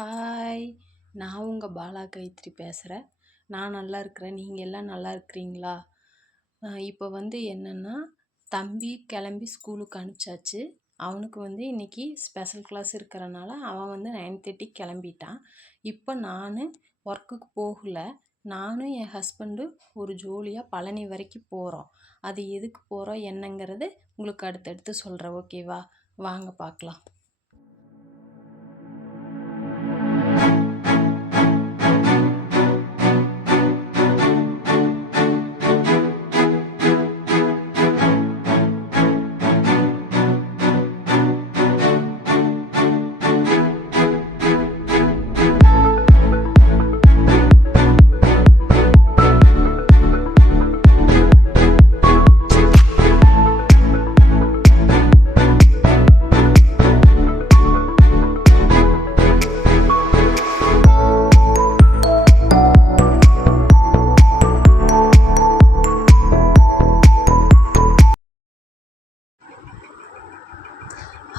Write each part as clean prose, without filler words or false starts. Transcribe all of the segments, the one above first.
Hi, நான் உங்கள் பாலா கைத்ரி பேசுகிறேன். நான் நல்லா இருக்கிறேன். நீங்கள் எல்லாம் நல்லா இருக்கிறீங்களா? இப்போ என்னென்னா, தம்பி கிளம்பி ஸ்கூலுக்கு அனுப்பிச்சாச்சு. அவனுக்கு இன்றைக்கி ஸ்பெஷல் கிளாஸ் இருக்கிறனால அவன் 9:30 கிளம்பிட்டான். இப்போ நான் ஒர்க்குக்கு போகல. நானும் என் ஹஸ்பண்டு ஒரு ஜோலியாக பழனி வரைக்கும் போகிறோம். அது எதுக்கு போகிறோம் என்னங்கிறது உங்களுக்கு அடுத்தடுத்து சொல்கிறேன். ஓகேவா? வாங்க பார்க்கலாம்.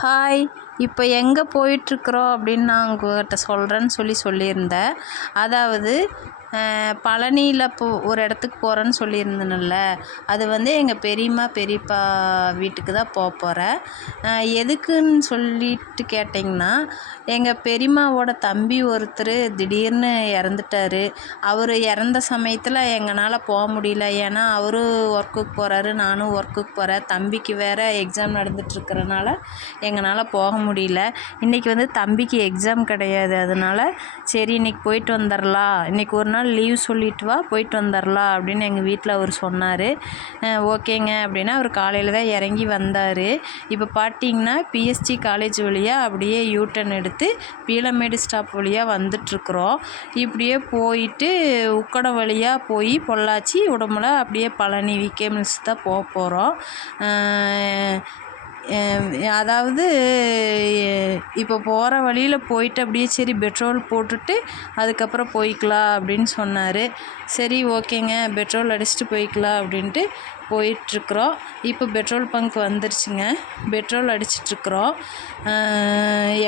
ஹாய், இப்போ எங்கே போயிட்டுருக்குறோம் அப்படின்னு நான் உங்கள்கிட்ட சொல்கிறேன்னு சொல்லியிருந்தேன். அதாவது பழனியில் ஒரு இடத்துக்கு போகிறேன்னு சொல்லியிருந்தேன்ல, அது எங்கள் பெரியம்மா பெரியப்பா வீட்டுக்கு தான் போகிறேன். எதுக்குன்னு சொல்லிட்டு கேட்டிங்கன்னா, எங்கள் பெரியம்மாவோட தம்பி ஒருத்தர் திடீர்னு இறந்துட்டார். அவர் இறந்த சமயத்தில் எங்களால் போக முடியல. ஏன்னா அவரும் ஒர்க்குக்கு போகிறாரு, நானும் ஒர்க்குக்கு போகிறேன். தம்பிக்கு வேறு எக்ஸாம் நடந்துகிட்ருக்கிறனால எங்களால் போக முடியல. இன்றைக்கி தம்பிக்கு எக்ஸாம் கிடையாது. அதனால் சரி இன்றைக்கி போயிட்டு வந்துடலாம், இன்றைக்கி ஒரு நாள் லீவ் சொல்லிட்டு வா, போயிட்டு வந்துடலாம் அப்படின்னு எங்கள் வீட்டில் அவர் சொன்னார். ஓகேங்க அப்படின்னா அவர் காலையில் தான் இறங்கி வந்தார். இப்போ பார்த்தீங்கன்னா பிஎஸ்ஜி காலேஜ் வழியாக அப்படியே யூட்டன் எடுத்து பீளமேடு ஸ்டாப் வழியாக வந்துட்டுருக்குறோம். இப்படியே போயிட்டு உக்கடம் வழியாக போய் பொள்ளாச்சி உடம்புல அப்படியே பழனி விகே மில்ஸ் தான் போகிறோம். அதாவது இப்போ போகிற வழியில் போயிட்டு அப்படியே சரி பெட்ரோல் போட்டுட்டு அதுக்கப்புறம் போய்க்கலாம் அப்படின்னு சொன்னார். சரி ஓகேங்க, பெட்ரோல் அடிச்சுட்டு போய்க்கலாம் அப்படின்ட்டு போயிட்டுருக்குறோம். இப்போ பெட்ரோல் பங்க் வந்துருச்சுங்க. பெட்ரோல் அடிச்சிட்ருக்குறோம்.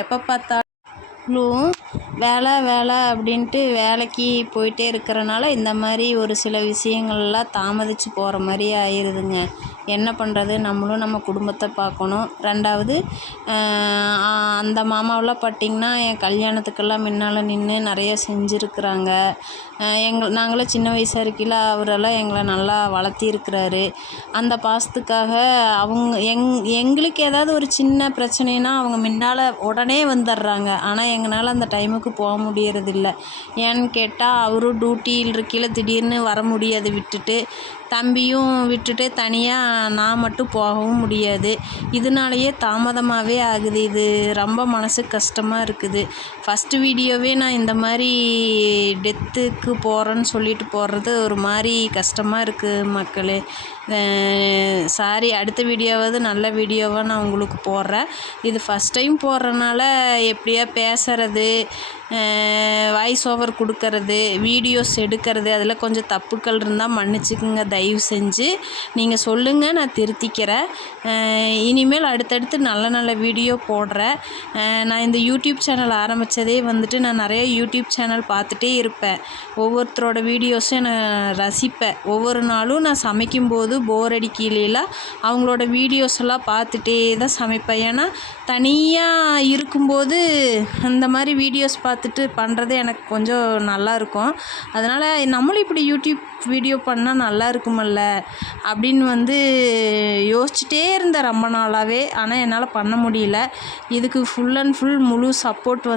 எப்போ பார்த்தாலும் வேலை அப்படின்ட்டு வேலைக்கு போயிட்டே இருக்கிறனால இந்த மாதிரி ஒரு சில விஷயங்கள்லாம் தாமதித்து போகிற மாதிரி ஆயிடுதுங்க. என்ன பண்ணுறது, நம்மளும் நம்ம குடும்பத்தை பார்க்கணும். ரெண்டாவது அந்த மாமாவெல்லாம் பார்த்திங்கன்னா என் கல்யாணத்துக்கெல்லாம் முன்னால் நின்று நிறைய செஞ்சுருக்குறாங்க. நாங்களும் சின்ன வயசாக இருக்கையில் அவரெல்லாம் எங்களை நல்லா வளர்த்திருக்கிறாரு. அந்த பாசத்துக்காக எங்களுக்கு ஏதாவது ஒரு சின்ன பிரச்சனைனா அவங்க முன்னால் உடனே வந்துடுறாங்க. ஆனால் எங்களால் அந்த டைமுக்கு போக முடியறதில்ல. ஏன்னு கேட்டால் அவரும் டியூட்டியில் இருக்கையில் திடீர்னு வர முடியாது, விட்டுட்டு தம்பியும் விட்டுட்டு தனியாக நான் மட்டும் போகவும் முடியாது. இதனாலேயே தாமதமாகவே ஆகுது. இது ரொம்ப மனசுக்கு கஷ்டமாக இருக்குது. ஃபஸ்ட்டு வீடியோவே நான் இந்த மாதிரி டெத்துக்கு போகிறேன்னு சொல்லிட்டு போடுறது ஒரு மாதிரி கஷ்டமாக இருக்குது மக்களே. சாரி, அடுத்த வீடியோவாவது நல்ல வீடியோவாக நான் உங்களுக்கு போடுறேன். இது ஃபஸ்ட் டைம் போடுறனால எப்படியா பேசுகிறது, வாய்ஸ் ஓவர் கொடுக்கறது, வீடியோஸ் எடுக்கிறது அதில் கொஞ்சம் தப்புக்கள் இருந்தால் மன்னிச்சுக்குங்க தயவு செஞ்சு. நீங்கள் சொல்லுங்கள், நான் திருத்திக்கிறேன். இனிமேல் அடுத்தடுத்து நல்ல நல்ல வீடியோ போடுறேன். நான் இந்த யூடியூப் சேனல் ஆரம்பித்ததே நான் நிறைய யூடியூப் சேனல் பார்த்துட்டே இருப்பேன். ஒவ்வொருத்தரோட வீடியோஸும் நான் ரசிப்பேன். ஒவ்வொரு நாளும் நான் சமைக்கும்போது போர் அடிக்கலாம் அவங்களோட வீடியோஸ் எல்லாம் பார்த்துட்டே தான் சமைப்பேன். ஏன்னா தனியாக இருக்கும்போது அந்த மாதிரி வீடியோஸ் பார்த்துட்டு பண்ணுறது எனக்கு கொஞ்சம் நல்லாயிருக்கும். அதனால் நம்மளும் இப்படி யூடியூப் வீடியோ பண்ணால் நல்லா இருக்குமல்ல அப்படின்னு யோசிச்சுட்டே இருந்தேன் ரொம்ப நாளாகவே. ஆனால் என்னால் பண்ண முடியல. இதுக்கு ஃபுல் அண்ட் ஃபுல் முழு சப்போர்ட்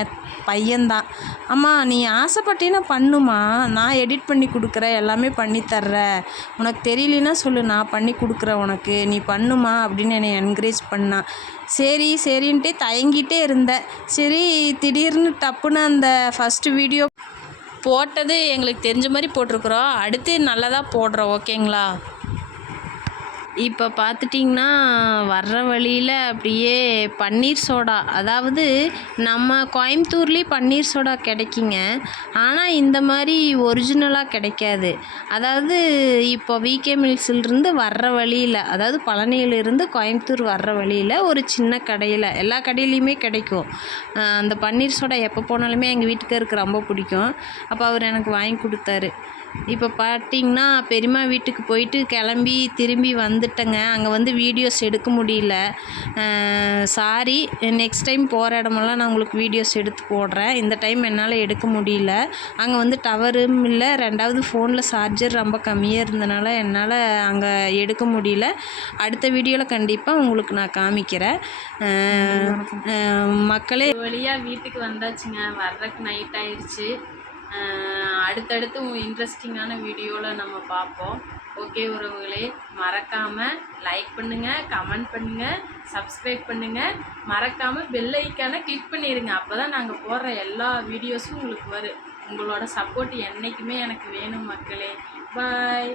என் பையன்தான். அம்மா நீ ஆசைப்பட்டீன்னா பண்ணுமா, நான் எடிட் பண்ணி கொடுக்குறேன், எல்லாமே பண்ணித்தர்றேன், உனக்கு தெரியலனா சொல்லு, நான் பண்ணி கொடுக்குறேன் உனக்கு, நீ பண்ணுமா அப்படின்னு என்னை என்கரேஜ் பண்ணான். சரின்ட்டு தயங்கிட்டே இருந்தேன். சரி திடீர்னு டப்புன்னு அந்த ஃபஸ்ட்டு வீடியோ போட்டது எங்களுக்கு தெரிஞ்ச மாதிரி போட்டிருக்குறோம். அடுத்து நல்லதாக போடுறோம். ஓகேங்களா? இப்போ பார்த்துட்டிங்கன்னா வர்ற வழியில் அப்படியே பன்னீர் சோடா, அதாவது நம்ம கோயம்புத்தூர்லேயும் பன்னீர் சோடா கிடைக்குங்க. ஆனால் இந்த மாதிரி ஒரிஜினலாக கிடைக்காது. அதாவது இப்போ விகே மில்ஸ்லேருந்து வர்ற வழியில், அதாவது பழனியிலிருந்து கோயம்புத்தூர் வர்ற வழியில் ஒரு சின்ன கடையில், எல்லா கடையிலையுமே கிடைக்கும். அந்த பன்னீர் சோடா எப்போ போனாலுமே எங்கள் வீட்டுக்காருக்கு ரொம்ப பிடிக்கும். அப்போ அவர் எனக்கு வாங்கி கொடுத்தாரு. இப்போ பார்த்திங்கன்னா பெரியம்மா வீட்டுக்கு போயிட்டு கிளம்பி திரும்பி வந்துட்டேங்க. அங்கே வந்து வீடியோஸ் எடுக்க முடியல. சாரி, நெக்ஸ்ட் டைம் போகிற இடமெல்லாம் நான் உங்களுக்கு வீடியோஸ் எடுத்து போடுறேன். இந்த டைம் என்னால் எடுக்க முடியல. அங்கே வந்து டவரும் இல்லை, ரெண்டாவது ஃபோனில் சார்ஜர் ரொம்ப கம்மியாக இருந்தனால என்னால் அங்கே எடுக்க முடியல. அடுத்த வீடியோவில் கண்டிப்பாக உங்களுக்கு நான் காமிக்கிறேன். மக்களே, வழியாக வீட்டுக்கு வந்தாச்சுங்க. வர்றதுக்கு நைட் ஆயிடுச்சு. அடுத்தடுத்து இன்ட்ரெஸ்டிங்கான வீடியோவில் நம்ம பார்ப்போம். ஓகே உறவுகளே, மறக்காமல் லைக் பண்ணுங்கள், கமெண்ட் பண்ணுங்கள், சப்ஸ்கிரைப் பண்ணுங்கள். மறக்காமல் பெல் ஐக்கானை கிளிக் பண்ணிடுங்க. அப்போ தான் நாங்கள் போடுற எல்லா வீடியோஸும் உங்களுக்கு வரும். உங்களோட சப்போர்ட் என்றைக்குமே எனக்கு வேணும் மக்களே. பாய்.